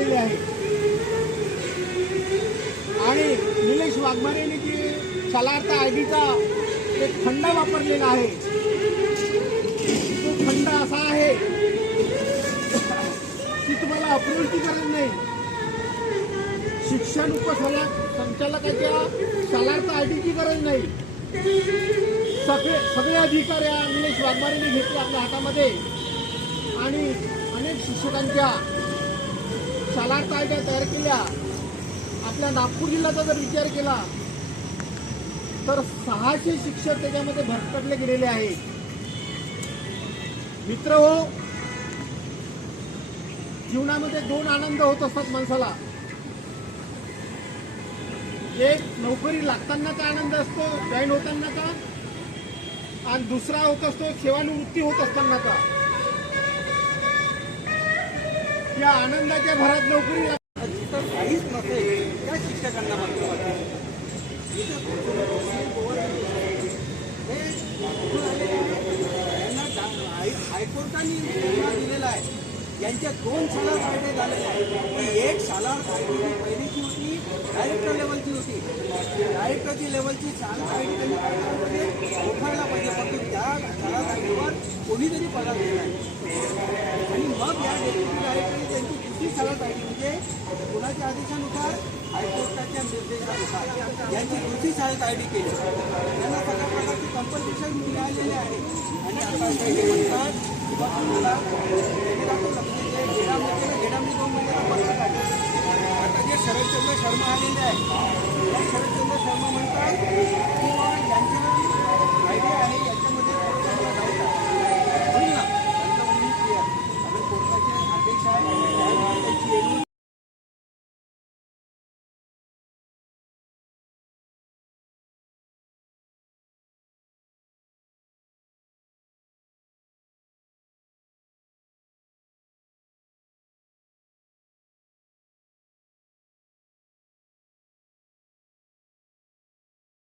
केलेली आहे. आणि निलेश वाघमारेने जी शालार्थ आय डीचा एक खंड वापरलेला आहे. तो खंड असा आहे की तुम्हाला अप्रुव्हची गरज नाही. शिक्षण उपसला संचालकाच्या शालार्थ आय डीची गरज नाही. सगळे सगळे अधिकार या निलेश वाघमारेने घेतले आपल्या हातामध्ये. आणि अनेक शिक्षकांच्या शालार्थ कायद्या तयार केल्या. आपल्या नागपूर जिल्ह्याचा जर विचार केला तर सहाशे शिक्षक त्याच्यामध्ये भरकटले गेलेले आहेत. मित्र हो जीवनामध्ये दोन आनंद होत असतात माणसाला. एक नोकरी लागतानाचा आनंद असतो जॉईन होतानाचा आणि दुसरा होत असतो सेवानिवृत्ती होत असतानाचा या आनंदाच्या भरात नोकरी तर काहीच नसेल त्या शिक्षकांना मात्र हायकोर्टाने दिलेला आहे यांच्या दोन शाला फायदे झालेले आहेत की एक साला पहिलीची होती डायरेक्टर लेवलची होती. डायरेक्टरची लेवलची शाला कायदे त्यांनी कायद्यामध्ये उठायला पाहिजे फक्त त्या साला कायदेवर कोणीतरी पगार दिला आहे आणि मग त्यांची पाहिजे. म्हणजे कुणाच्या आदेशानुसार हायकोर्टाच्या निर्देशानुसार यांची कृती शाळेत आय डी केली. त्यांना सगळ्या प्रकारचे कम्पन्सेशन मिळालेले आहे. आणि आता ते हे म्हणतात की बा तुम्हाला म्हणजे घेडामध्ये घेडामध्ये दोन महिन्याला नंबर काढले आता जे शरदचंद्र शर्मा आलेले आहे